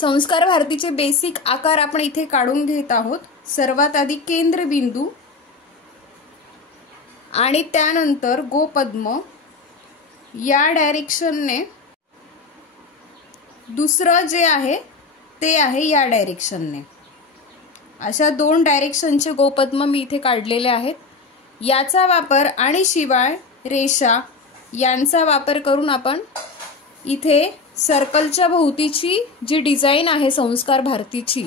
संस्कार भारतीचे बेसिक आकार आपण इथे काढून घेत आहोत। सर्वात आधी केंद्रबिंदू आणि त्यानंतर गोपद्म या डायरेक्शनने, दुसरं जे आहे ते आहे या डायरेक्शनने। अशा दोन डायरेक्शनचे गोपद्म मी इथे काढलेले आहेत। याचा वापर आणि शिवाय रेषा यांचा वापर करून आपण इथे सर्कलच्या भोवतीची जी डिझाइन आहे संस्कार भारतीची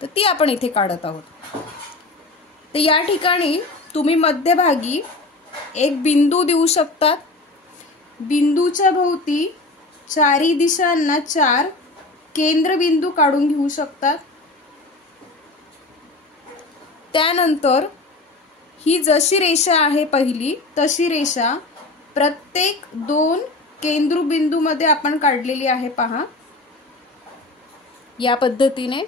तर ती आपण इथे काढत आहोत। तर या ठिकाणी तुम्ही मध्यभागी एक बिंदू देऊ शकतात। बिंदूच्या भोवती चारी दिशांना 4 केंद्रबिंदू काढून घेऊ शकतात। त्यानंतर ही जशी रेषा आहे पहिली तशी रेषा प्रत्येक 2 केंद्रबिंदू मध्ये आपण काढलेली आहे पहा, या पद्धतीने।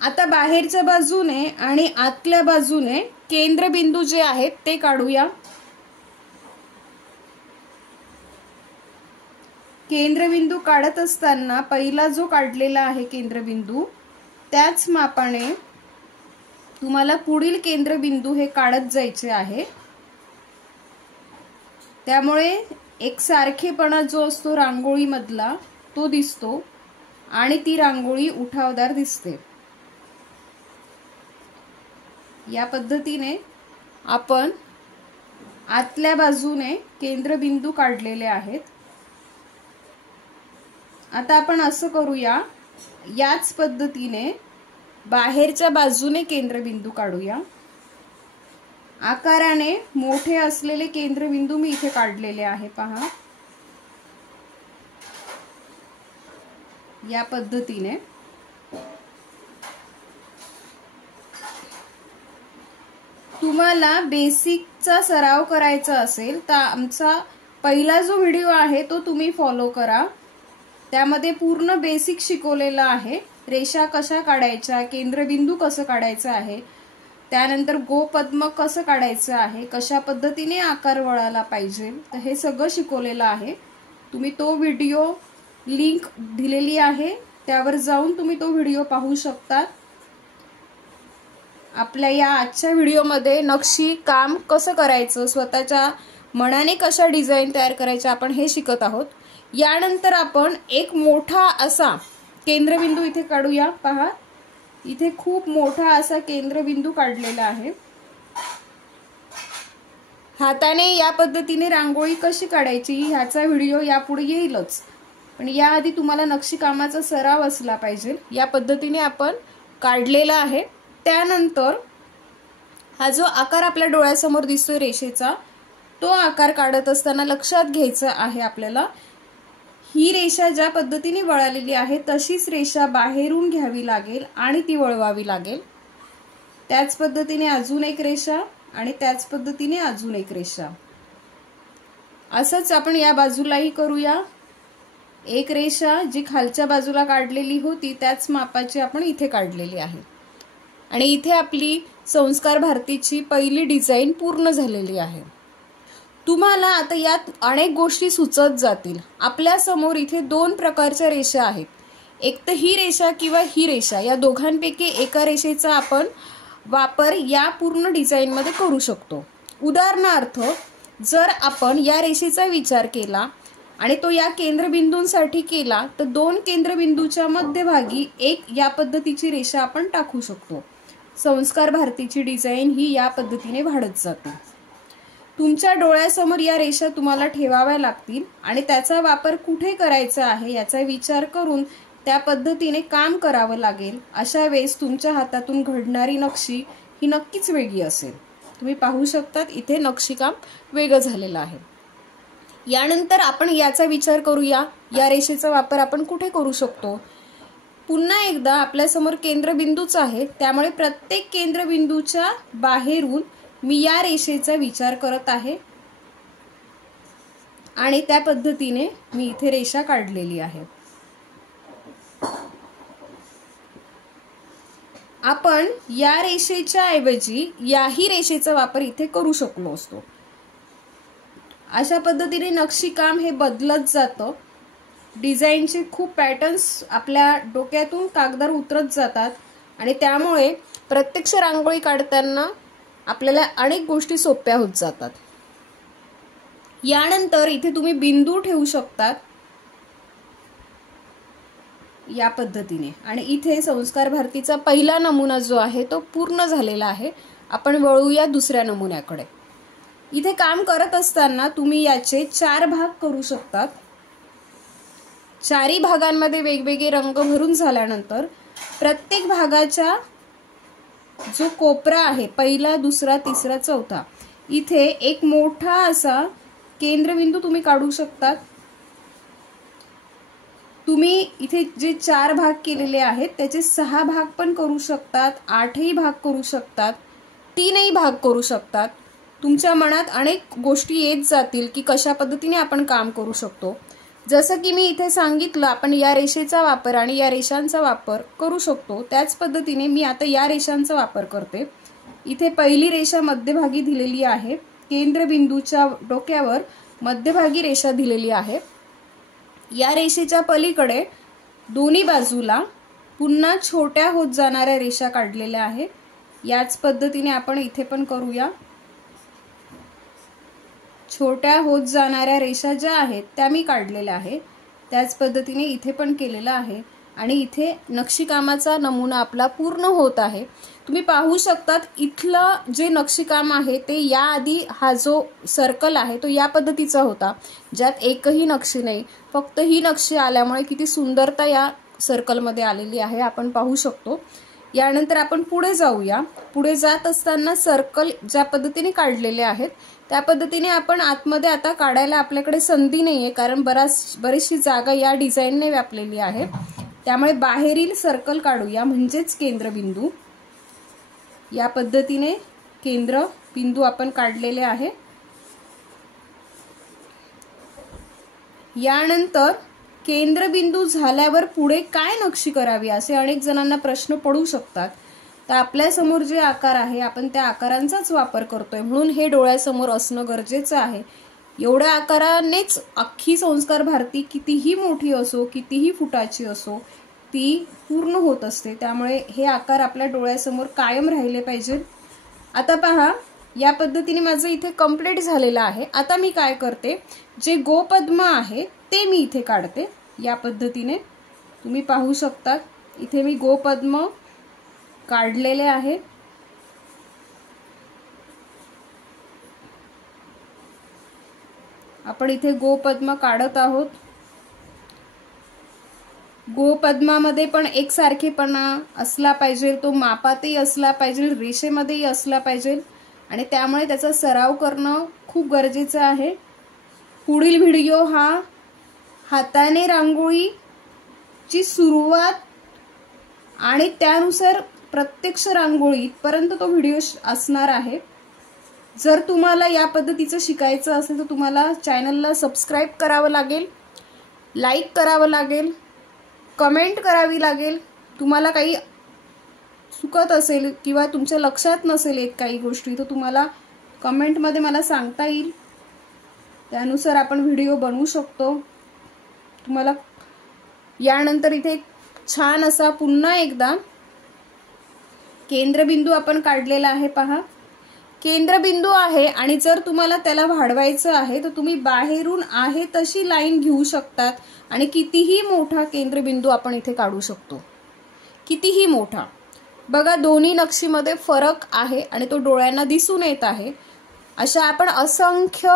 आता बाहेरच्या बाजूने आणि आतल्या बाजूने केंद्रबिंदू जे आहेत ते काढूया। केंद्रबिंदू काढत असताना पहिला जो काढलेला आहे केंद्रबिंदू त्याच मापाने तुम्हाला पुढील केंद्रबिंदू हे काढत जायचे आहे। त्यामुळे एक सारखेपणा जो असतो रांगोळी मधला तो दिसतो आणि ती रांगोळी उठावदार दिसते। या पद्धतीने आपण आतल्या बाजूने केंद्रबिंदू काढलेले आहेत। आता आपण असं करूया, याच पद्धतीने बाहेरच्या बाजूने केंद्रबिंदू काढूया। आकाराने मोठे असलेले केंद्रबिंदू मी इथे काढलेले आहे पहा, या पद्धतीने। तुम्हाला बेसिकचा सराव करायचा असेल तर आमचा पहिला जो व्हिडिओ आहे तो तुम्ही फॉलो करा। त्यामध्ये पूर्ण बेसिक शिकवलेला आहे। रेषा कशा काढायच्या, केंद्रबिंदू कसं काढायचं आहे, त्यानंतर गोपद्म कसं काढायचं आहे, कशा पद्धतीने आकार वळाला पाहिजे, तर हे सगळं शिकवलेलं आहे। तुम्ही तो व्हिडिओ लिंक दिलेली आहे त्यावर जाऊन तुम्ही तो व्हिडिओ पाहू शकता। आपल्या या आजच्या व्हिडिओमध्ये नक्षी काम कसं करायचं, स्वतःच्या मनाने कशा डिझाइन तयार करायच्या आपण हे शिकत आहोत। यानंतर आपण एक मोठा असा केंद्रबिंदू इथे काढूया पहा, इथे खूप मोठा असा केंद्रबिंदू काढलेला आहे। हाताने या पद्धतीने रांगोळी कशी काढायची ह्याचा व्हिडिओ यापुढे येईलच, पण याआधी तुम्हाला नक्षीकामाचा सराव असला पाहिजे। या पद्धतीने आपण काढलेला आहे। त्यानंतर हा जो आकार आपल्या डोळ्यासमोर दिसतोय रेषेचा, तो आकार काढत असताना लक्षात घ्यायचं आहे आपल्याला, ही रेषा ज्या पद्धतीने वळालेली आहे तशीच रेषा बाहेरून घ्यावी लागेल आणि ती वळवावी लागेल। त्याच पद्धतीने अजून एक रेषा आणि त्याच पद्धतीने अजून एक रेषा। असंच आपण या बाजूलाही करूया। एक रेषा जी खालच्या बाजूला काढलेली होती त्याच मापाची आपण इथे काढलेली आहे आणि इथे आपली संस्कार भारतीची पहिली डिझाइन पूर्ण झालेली आहे। तुम्हाला आता यात अनेक गोष्टी सुचत जातील। आपल्या समोर इथे 2 प्रकारच्या रेषा आहेत, एक तर ही रेषा किंवा ही रेषा, या दोघांपैकी एका रेषेचा आपण वापर या पूर्ण डिझाइन मध्ये करू शकतो। उदाहरणार्थ जर आपण या रेषेचा विचार केला आणि तो या केंद्रबिंदूंसाठी केला तर 2 केंद्रबिंदूच्या मध्यभागी एक या पद्धतीची रेषा आपण टाकू शकतो। संस्कार भारतीची डिझाइन ही या पद्धतीने वाढत जाते। तुमच्या डोळ्यासमोर या रेषा तुम्हाला ठेवाव्या लागतील आणि त्याचा वापर कुठे करायचा आहे याचा विचार करून त्या पद्धतीने काम करावं लागेल। अशा वेळेस तुमच्या हातातून घडणारी नक्षी ही नक्कीच वेगळी असेल। तुम्ही पाहू शकतात इथे नक्षीकाम वेगळं झालेलं आहे। यानंतर आपण याचा विचार करूया, या रेषेचा वापर आपण कुठे करू शकतो। पुन्हा एकदा आपल्या समोर केंद्रबिंदूच आहे, त्यामुळे प्रत्येक केंद्रबिंदूच्या बाहेरून मी या रेषेचा विचार करत आहे आणि त्या पद्धतीने मी इथे रेषा काढलेली आहे। आपण या रेषेच्या ऐवजी याही रेषेचा वापर इथे करू शकलो असतो। अशा पद्धतीने नक्षीकाम हे बदलत जातं। डिझाईनचे खूप पॅटर्न्स आपल्या डोक्यातून कागदावर उतरत जातात आणि त्यामुळे प्रत्यक्ष रांगोळी काढताना आपल्याला अनेक गोष्टी सोप्या होत जातात। यानंतर इथे तुम्ही बिंदू ठेवू शकतात या पद्धतीने। आणि इथे संस्कार भारतीचा पहिला नमुना जो आहे तो पूर्ण झालेला आहे। आपण वळूया दुसऱ्या नमुन्याकडे। इथे काम करत असताना तुम्ही याचे 4 भाग करू शकतात। चारही भागांमध्ये वेगवेगळे रंग भरून झाल्यानंतर प्रत्येक भागाच्या जो कोपरा आहे, पहिला, दुसरा, तिसरा, चौथा, इथे एक मोठा असा केंद्रबिंदू तुम्ही काढू शकतात। तुम्ही इथे जे 4 भाग केलेले आहेत त्याचे 6 भाग पण करू शकतात, 8ही भाग करू शकतात, 3ही भाग करू शकतात। तुमच्या मनात अनेक गोष्टी येत जातील की कशा पद्धतीने आपण काम करू शकतो। जसं की मी इथे सांगितलं, आपण या रेषेचा वापर आणि या रेषांचा वापर करू शकतो, त्याच पद्धतीने मी आता या रेषांचा वापर करते। इथे पहिली रेषा मध्यभागी दिलेली आहे, केंद्रबिंदूच्या डोक्यावर मध्यभागी रेषा दिलेली आहे। या रेषेच्या पलीकडे दोन्ही बाजूला पुन्हा छोट्या होत जाणाऱ्या रेषा काढलेल्या आहे। याच पद्धतीने आपण इथे पण करूया। छोट्या होत जाणाऱ्या रेषा ज्या आहेत त्या मी काढलेल्या आहे, त्याच पद्धतीने इथे पण केलेला आहे। आणि इथे नक्षीकामाचा नमुना आपला पूर्ण होत आहे। तुम्ही पाहू शकतात इथलं जे नक्षीकाम आहे ते याआधी हा जो सर्कल आहे तो या पद्धतीचा होता, ज्यात एकही नक्षी नाही, फक्त ही नक्षी आल्यामुळे किती सुंदरता या सर्कलमध्ये आलेली आहे आपण पाहू शकतो। यानंतर आपण पुढे जाऊया। पुढे जात असताना सर्कल ज्या पद्धतीने काढलेले आहेत त्या पद्धतीने आपण आतमध्ये आता काढायला आपल्याकडे संधी नाहीये, कारण बरीचशी जागा या डिझाईनने व्यापलेली आहे। त्यामुळे बाहेरील सर्कल काढूया, म्हणजेच केंद्रबिंदू। या पद्धतीने केंद्रबिंदू आपण काढलेले आहे। यानंतर केंद्रबिंदू झाल्यावर पुढे काय नक्षी करावी असे अनेक जणांना प्रश्न पडू शकतात। तर आपल्या समोर जे आकार आहे आपण त्या आकारांचाच वापर करतोय, म्हणून हे डोळ्यासमोर असणं गरजेचं आहे। एवढ्या आकारानेच अख्खी संस्कार भारती कितीही मोठी असो, कितीही फुटाची असो, ती पूर्ण होत असते। त्यामुळे हे आकार आपल्या डोळ्यासमोर कायम राहिले पाहिजे। आता पहा, या पद्धतीने माझं इथे कंप्लीट झालेलं आहे। आता मी काय करते, जे गोपद्म आहे ते मी इथे काढते। या पद्धतीने तुम्ही पाहू शकता इथे मी गोपद्म काढलेले आहे। आपण इथे गोपद्म काढत आहोत। गोपद्मामध्ये पण एकसारखेपणा असला पाहिजे, तो मापातही असला पाहिजे, रेषेमध्येही असला पाहिजे आणि त्यामुळे त्याचा सराव करणं खूप गरजेचं आहे। पुढील व्हिडिओ हा हाताने रांगोळीची सुरुवात आणि त्यानुसार प्रत्यक्ष रांगोळी पर्यंत तो व्हिडिओ असणार आहे। जर तुम्हाला या पद्धतीचं शिकायचं असेल तर तुम्हाला चॅनलला सबस्क्राइब करावं लागेल, लाईक करावं लागेल, कमेंट करावी लागेल। तुम्हाला काही चुकत असेल किंवा तुमच्या लक्षात नसेल येत काही गोष्टी तर तुम्हाला कमेंटमध्ये मला सांगता येईल, त्यानुसार आपण व्हिडिओ बनवू शकतो। तुम्हाला यानंतर इथे छान असा पुन्हा एकदा केंद्रबिंदू आपण काढलेला आहे। पहा, केंद्रबिंदू आहे आणि जर तुम्हाला त्याला वाढवायचं आहे तर तुम्ही बाहेरून आहे तशी लाईन घेऊ शकतात आणि कितीही मोठा केंद्रबिंदू आपण इथे काढू शकतो, कितीही मोठा। बघा, दोन्ही नक्षीमध्ये फरक आहे आणि तो डोळ्यांना दिसून येत आहे। अशा आपण असंख्य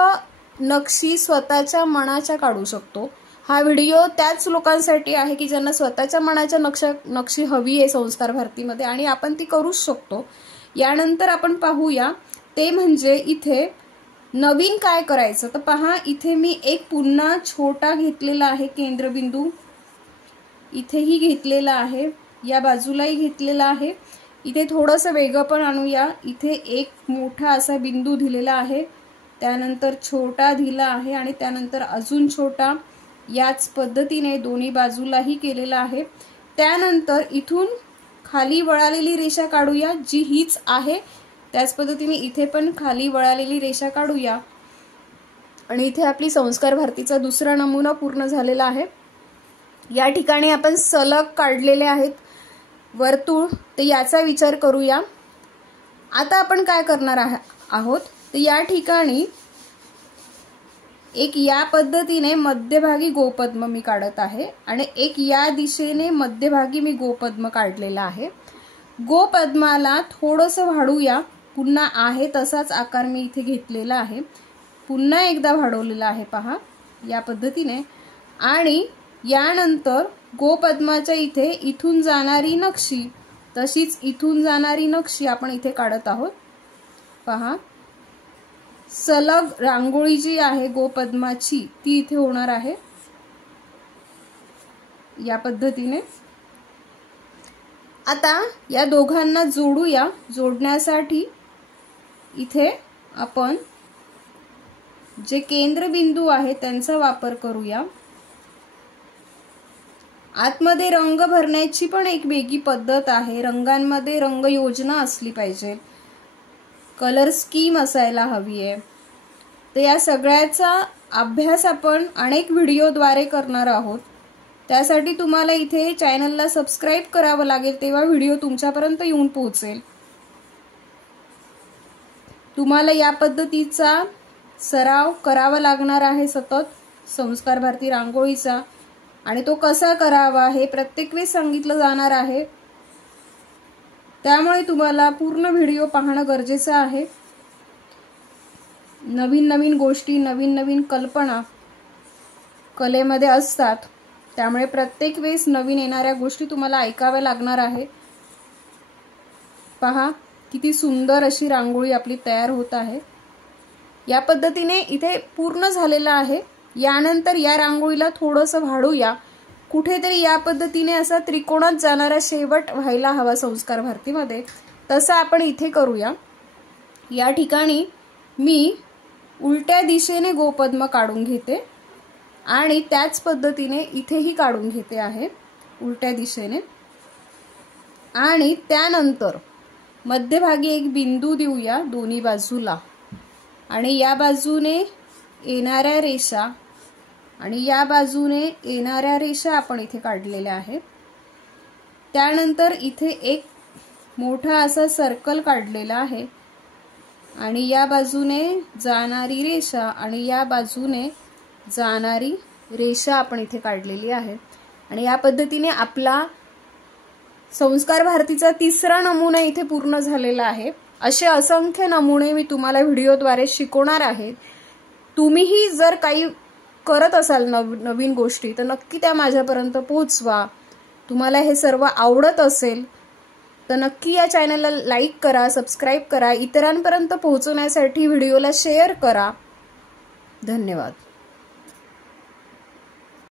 नक्षी स्वतःच्या मनाच्या काढू शकतो। हा व्हिडिओ त्याच लोकांसाठी आहे की ज्यांना स्वतःच्या मनाच्या नक्षी हवी आहे संस्कार भारतीमध्ये आणि आपण ती करू शकतो। यानंतर आपण पाहूया ते म्हणजे इथे नवीन काय करायचं। तर पहा, इथे मी एक पुन्हा छोटा घेतलेला आहे केंद्रबिंदू, इथेही घेतलेला आहे, या बाजूलाही घेतलेला आहे। इथे थोडंसं वेगळं पण आणूया। इथे एक मोठा असा बिंदू दिलेला आहे, त्यानंतर छोटा दिला आहे आणि त्यानंतर अजून छोटा। याच पद्धतीने दोन्ही बाजूलाही केलेला आहे। त्यानंतर इथून खाली वळालेली रेषा काढूया, जी हीच आहे। त्याच पद्धतीने इथे पण खाली वळालेली रेषा काढूया आणि इथे आपली संस्कार भारतीचा दुसरा नमुना पूर्ण झालेला आहे। या ठिकाणी आपण सलग काढलेले आहेत वर्तुळ, तर याचा विचार करूया। आता आपण काय करणार आहोत, तर या ठिकाणी एक या पद्धतीने मध्यभागी गोपद्म मी काढत आहे आणि एक या दिशेने मध्यभागी मी गोपद्म काढलेला आहे। गोपद्माला थोडंसं वाढवूया, पुन्हा आहे तसाच आकार मी इथे घेतलेला आहे, पुन्हा एकदा वाढवलेला आहे पहा या पद्धतीने। आणि यानंतर गोपद्माच्या इथे इथून जाणारी नक्षी, तशीच इथून जाणारी नक्षी आपण इथे काढत आहोत पहा। सलग रांगोळी जी आहे गोपद्माची ती इथे होणार आहे या पद्धतीने। आता या दोघांना जोडूया। जोडण्यासाठी इथे आपण जे केंद्रबिंदू आहे त्यांचा वापर करूया। आतमध्ये रंग भरण्याची पण एक वेगळी पद्धत आहे, रंगांमध्ये रंग योजना असली पाहिजे, कलर स्कीम असायला हवी आहे। तर या सगळ्याचा अभ्यास आपण अनेक व्हिडिओद्वारे करणार आहोत। त्यासाठी तुम्हाला इथे चॅनलला सबस्क्राइब करावं लागेल, तेव्हा व्हिडिओ तुमच्यापर्यंत येऊन पोहोचेल। तुम्हाला या पद्धतीचा सराव करावा लागणार आहे सतत, संस्कार भारती रांगोळीचा, आणि तो कसा करावा हे प्रत्येक वेळेस सांगितलं जाणार आहे। त्यामुळे तुम्हाला पूर्ण व्हिडिओ पाहणं गरजेचं आहे। नवीन नवीन गोष्टी, नवीन नवीन कल्पना कलेमध्ये असतात, त्यामुळे प्रत्येक वेळेस नवीन येणाऱ्या गोष्टी तुम्हाला ऐकाव्या लागणार आहे। पहा किती सुंदर अशी रांगोळी आपली तयार होत आहे। या पद्धतीने इथे पूर्ण झालेला आहे। यानंतर या रांगोळीला थोडंसं वाढवूया, कुठेतरी या पद्धतीने असा त्रिकोणात जाणारा शेवट व्हायला हवा संस्कार भारतीमध्ये, तसं आपण इथे करूया। या ठिकाणी मी उलट्या दिशेने गोपद्म काढून घेते आणि त्याच पद्धतीने इथेही काढून घेते आहे उलट्या दिशेने। आणि त्यानंतर मध्यभागी एक बिंदू देऊया दोन्ही बाजूला, आणि या बाजूने येणाऱ्या रेषा आणि या बाजूने येणाऱ्या रेषा आपण इथे काढलेल्या आहेत। त्यानंतर इथे एक मोठा असा सर्कल काढलेला आहे आणि या बाजूने जाणारी रेषा आणि या बाजूने जाणारी रेषा आपण इथे काढलेली आहे। आणि या पद्धतीने आपला संस्कार भारतीचा तिसरा नमुना इथे पूर्ण झालेला आहे। असे असंख्य नमुने मी तुम्हाला व्हिडिओद्वारे शिकवणार आहे। तुम्हीही जर काही करत असाल नवीन गोष्टी, तर नक्की त्या माझ्यापर्यंत पोहोचवा। तुम्हाला हे सर्व आवडत असेल तर नक्की या चॅनलला लाईक करा, सबस्क्राइब करा, इतरांपर्यंत पोहोचवण्यासाठी व्हिडिओला शेअर करा। धन्यवाद।